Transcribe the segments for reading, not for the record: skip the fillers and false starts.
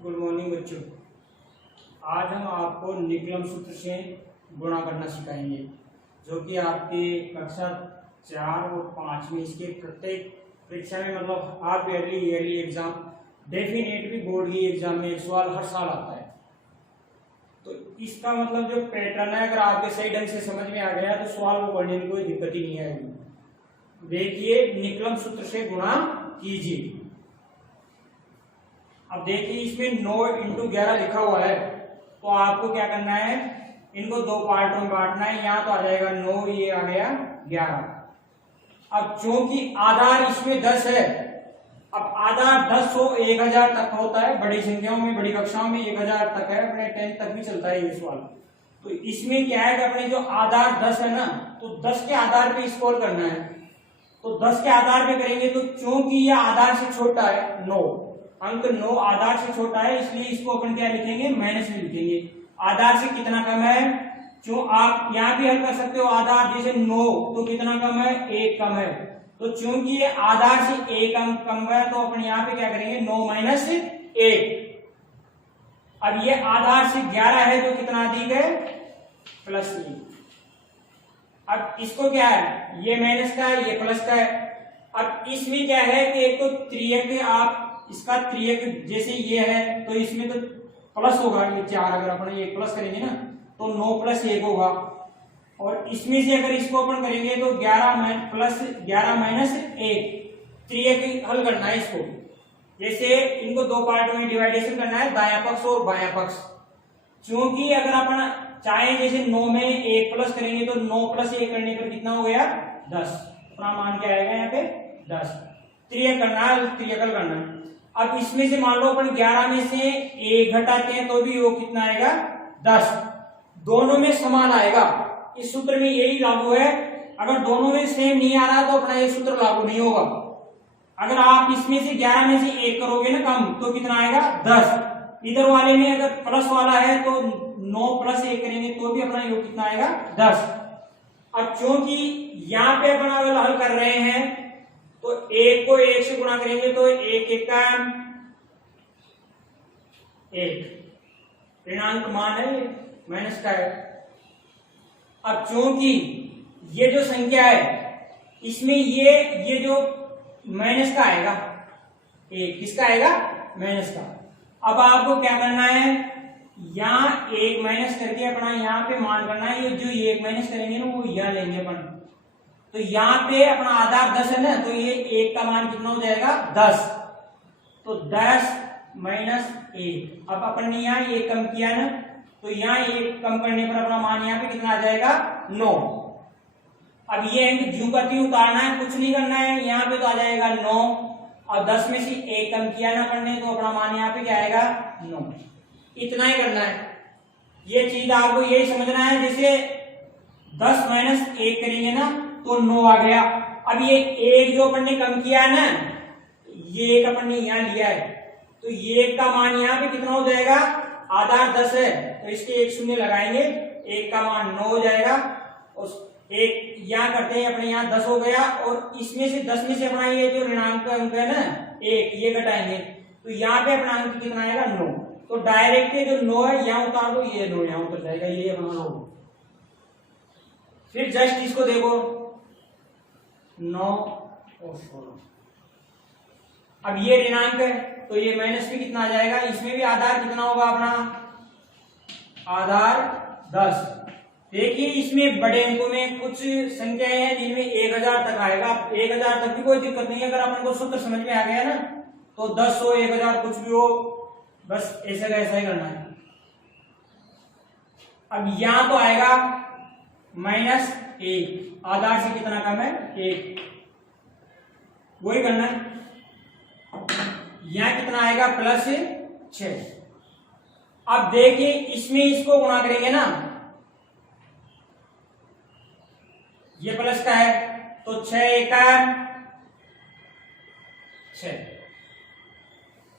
Good morning बच्चों। आज हम आपको निकलम सूत्र से गुणा करना सिखाएंगे, जो कि आपके कक्षा 4 और 5 में इसके प्रत्येक परीक्षा में मतलब half yearly exam definitely board की एग्जाम में एक सवाल हर साल आता है। तो इसका मतलब जो पैटर्न है, अगर आपके सही ढंग से समझ में आ गया तो सवाल को पढ़ने में कोई दिक्कत ही नहीं आएगी। देखिए, निकलम सूत्र से गुणा कीजिए। अब देखिए, इसमें 9 × 11 लिखा हुआ है, तो आपको क्या करना है, इनको दो पार्टों में बांटना है। यहाँ तो आ जाएगा 9, ये आ गया 11। अब चूंकि आधार इसमें 10 है, अब आधार 10 हो 1000 तक होता है, बड़ी संख्याओं में बड़ी कक्षाओं में 1000 तक है, अपने 10 तक भी चलता है ये सवाल। तो इसमें क्या है कि अपने जो आधार 10 है ना, तो 10 के आधार पे इसको करना है। तो 10 के आधार पे करेंगे तो चूंकि यह आधार से छोटा है 9, अंक 9 आधार से छोटा है, इसलिए इसको अपन क्या लिखेंगे, माइनस में लिखेंगे। आधार से कितना कम है, जो आप यहाँ भी हल कर सकते हो, आधार जैसे 9 तो कितना कम है, 1 कम है। तो चूंकि ये आधार से 1 अंक कम है, तो अपन यहाँ पे क्या करेंगे, 9 - 1। अब ये आधार से 11 है, तो कितना अधिक है, +1। अब इसको क्या है, ये माइनस का है, ये प्लस का है। अब इसमें क्या है कि एक तो त्रियक, आप इसका त्रियक जैसे ये है, तो इसमें तो प्लस होगा, ये 4 अगर अपन ये प्लस करेंगे ना, तो 9 + 1 होगा। और इसमें से अगर इसको अपन करेंगे तो 11 + 11 - 1 त्रियक हल करना है इसको। जैसे इनको दो पार्ट में डिवाइडेशन करना है, दायां पक्ष और बायां पक्ष। क्योंकि अगर अपन चाहे जैसे 9 में 1 प्लस करेंगे, तो 9 + 1 करने पर कितना हो गया, 10। अपना मान क्या आएगा यहाँ पे, 10। त्रियक करना है, त्रियकल करना है। अब इसमें से मान लो अपन 11 में से 1 घटाते हैं, तो भी वो कितना आएगा, 10। दोनों में समान आएगा। इस सूत्र में यही लागू है। अगर दोनों में सेम नहीं आ रहा तो अपना ये सूत्र लागू नहीं होगा। अगर आप इसमें से 11 में से 1 करोगे ना कम, तो कितना आएगा, 10। इधर वाले में अगर प्लस वाला है तो 9 + 1 करेंगे तो भी अपना योग कितना आएगा, 10। अब क्योंकि यहाँ पे अपन अगर हल कर रहे हैं, तो 1 को 1 से गुणा करेंगे तो 1 × 1 ऋणांक मान है, माइनस का है। अब चूंकि ये जो संख्या है, इसमें ये जो माइनस का आएगा, 1 किसका आएगा, माइनस का। अब आपको क्या करना है, यहाँ 1 माइनस करके अपना यहाँ पे मान करना है। ये जो 1 माइनस करेंगे ना, वो यहाँ लेंगे अपन। तो यहाँ पे अपना आधार 10 है ना, तो ये 1 का मान कितना हो जाएगा, 10। तो 10 - 1। अब अपन ने यहाँ 1 कम किया ना, तो यहाँ 1 कम करने पर अपना मान यहाँ पे कितना आ जाएगा, 9। अब ये अंक ज्यों का त्यों उतारना है, कुछ नहीं करना है, यहाँ पे तो आ जाएगा 9। और 10 में से 1 कम किया ना अपन ने, तो अपना मान यहाँ पे क्या आएगा, 9। इतना ही करना है। ये चीज आपको यही समझना है। जैसे 10 - 1 करेंगे ना, तो 9 आ गया। अब ये 1 जो अपन ने कम किया है ना, ये 1 अपन ने यहाँ लिया है, तो ये 1 का मान यहाँ पे कितना हो जाएगा, आधार 10 है, तो इसके 1 शून्य लगाएंगे, 1 का मान 9 हो जाएगा। और 1 यहाँ करते हैं, अपने यहाँ 10 हो गया। और इसमें से 10 में से अपना ये जो ऋणांक अंक है ना, 1, ये घटाएंगे, तो यहाँ पे अपना अंक कितना आएगा, 9। तो डायरेक्ट जो 9 है यहाँ उतार दो, ये 9 यहाँ उतर जाएगा, ये अपना 9। फिर जस्ट इसको देखो, 9 और 16। अब ये ऋणांक है, तो ये माइनस भी कितना आ जाएगा, इसमें भी आधार कितना होगा अपना, आधार 10। देखिए, इसमें बड़े अंकों में कुछ संख्याएं हैं जिनमें 1000 तक आएगा। 1000 तक भी कोई दिक्कत नहीं है, अगर अपन को सूत्र समझ में आ गया ना, तो 10 हो 1000 कुछ भी हो, बस ऐसा का ऐसा ही करना है। अब यहां तो आएगा -1, आधार से कितना कम है, 1, वही करना है। यहां कितना आएगा, +6। अब देखिए, इसमें इसको गुणा करेंगे ना, ये प्लस का है, तो 6 × 1 = 6।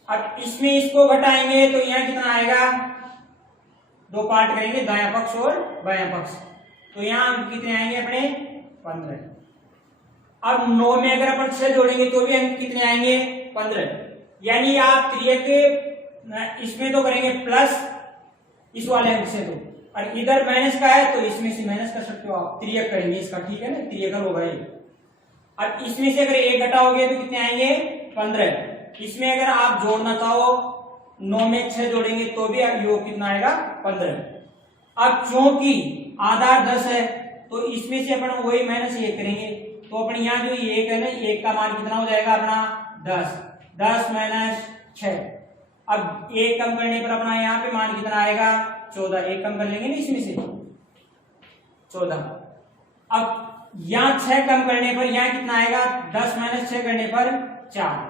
अब इसमें इसको घटाएंगे तो यहाँ कितना आएगा, दो पार्ट करेंगे, दायां पक्ष और बायां पक्ष, तो यहाँ कितने आएंगे अपने, 15। अब 9 में अगर अपन 6 जोड़ेंगे तो भी अंक कितने आएंगे, 15। यानी आप त्रियक इसमें तो करेंगे प्लस इस वाले अंक से, तो और इधर माइनस का है तो इसमें से माइनस कर सकते हो आप, त्रियक करेंगे इसका, ठीक है ना, त्रियकल होगा ये। और इसमें से अगर एक घटाओगे तो कितने आएंगे 15। इसमें अगर आप जोड़ना चाहो 9 में 6 जोड़ेंगे तो भी योग कितना आएगा 15। अब क्योंकि आधार 10 है तो इसमें से अपन वही माइनस 1 करेंगे, तो अपन यहाँ जो 1 है ना, 1 का मान कितना हो जाएगा अपना 10 माइनस 6। अब 1 कम करने पर अपना यहाँ पे मान कितना आएगा 14, 1 कम कर लेंगे ना इसमें से 14। अब यहाँ 6 कम करने पर यहाँ कितना आएगा 10 माइनस 6 करने पर 4।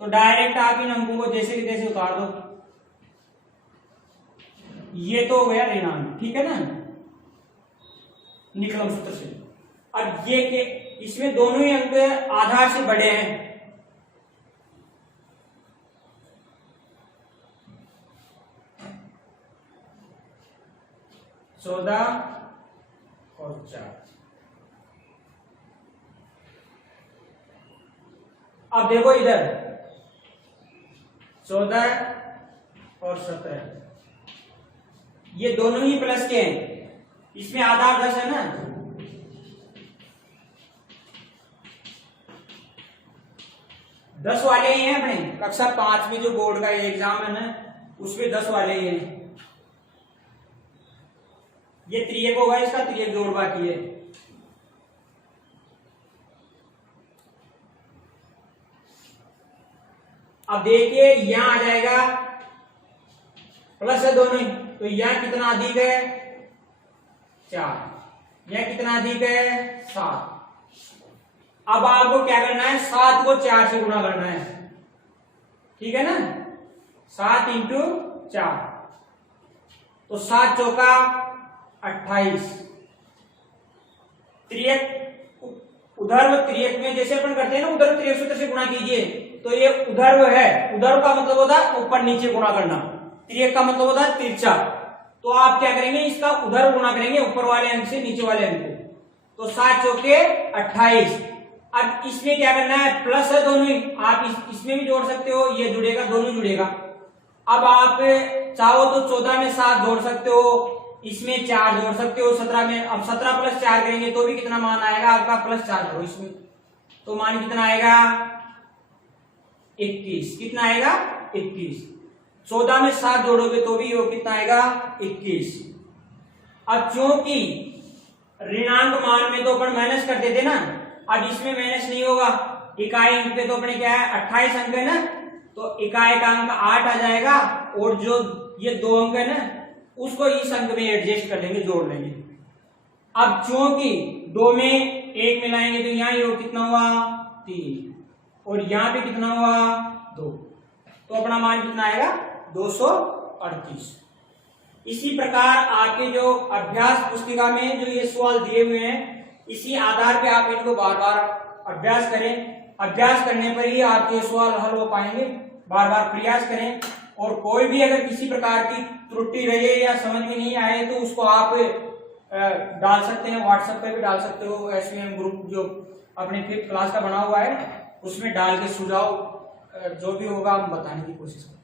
तो डायरेक्ट आप इन अंकों को जैसे कि तैसे उतार दो, ये तो हो गया ऋणांक, ठीक है ना, निकलम सूत्र से। अब ये के इसमें दोनों ही अंक आधार से बड़े हैं, चौदह और 4। अब देखो इधर 14 और 17, ये दोनों ही प्लस के हैं, इसमें आधार 10 है ना, दस वाले ही हैं अपने कक्षा 5 में जो बोर्ड का एग्जाम है ना, उसमें 10 वाले ही हैं। ये त्रियक होगा, इसका त्रियक जोड़ बाकी है। अब देखिए यहां आ जाएगा प्लस है दोनों ही, तो यहां कितना अधिक है 4, यह कितना अधिक है 7। अब आपको क्या करना है 7 को 4 से गुणा करना है, ठीक है ना, 7 इंटू 4, तो 7 चौका 28। त्रियक उधर्व त्रियक में जैसे अपन करते हैं ना, उधर्व त्रियक सूत्र से गुणा कीजिए, तो ये उधर्व है, उधर्व का मतलब होता है ऊपर नीचे गुणा करना, त्रियक का मतलब होता है तिरछा। तो आप क्या करेंगे इसका उधर्व गुणा करेंगे ऊपर वाले अंक से नीचे वाले अंक को, तो 7 चौके 28। अब इसमें क्या करना है प्लस है दोनों ही, आप इसमें भी जोड़ सकते हो, ये जुड़ेगा दोनों जुड़ेगा। अब आप चाहो तो 14 में 7 जोड़ सकते हो, इसमें 4 जोड़ सकते हो 17 में। अब 17 प्लस 4 करेंगे तो भी कितना मान आएगा आपका प्लस 4 करो इसमें, तो मान कितना आएगा 21। कितना आएगा 21। 14 में 7 जोड़ोगे तो भी योग कितना आएगा 21। अब क्योंकि ऋणांक मान में तो अपन माइनस करते थे ना, अब इसमें माइनस नहीं होगा, इकाई अंक पे तो अपने क्या है 28 अंक है ना, तो इकाई का अंक 8 आ जाएगा, और जो ये 2 अंक है ना उसको इस अंक में एडजस्ट कर लेंगे, जोड़ लेंगे। अब क्योंकि 2 में 1 मिलाएंगे तो यहाँ योग कितना हुआ 3, और यहाँ पे कितना हुआ 2, तो अपना मान कितना आएगा 238। इसी प्रकार आपके जो अभ्यास पुस्तिका में जो ये सवाल दिए हुए हैं, इसी आधार पे आप इनको बार बार अभ्यास करें। अभ्यास करने पर ही आपके सवाल हल हो पाएंगे, बार बार प्रयास करें। और कोई भी अगर किसी प्रकार की त्रुटि रहे या समझ में नहीं आए तो उसको आप डाल सकते हैं, व्हाट्सएप पे भी डाल सकते हो, एसवीएम ग्रुप जो अपने 5th क्लास का बना हुआ है उसमें डाल के सुझाव जो भी होगा हम बताने की कोशिश करेंगे।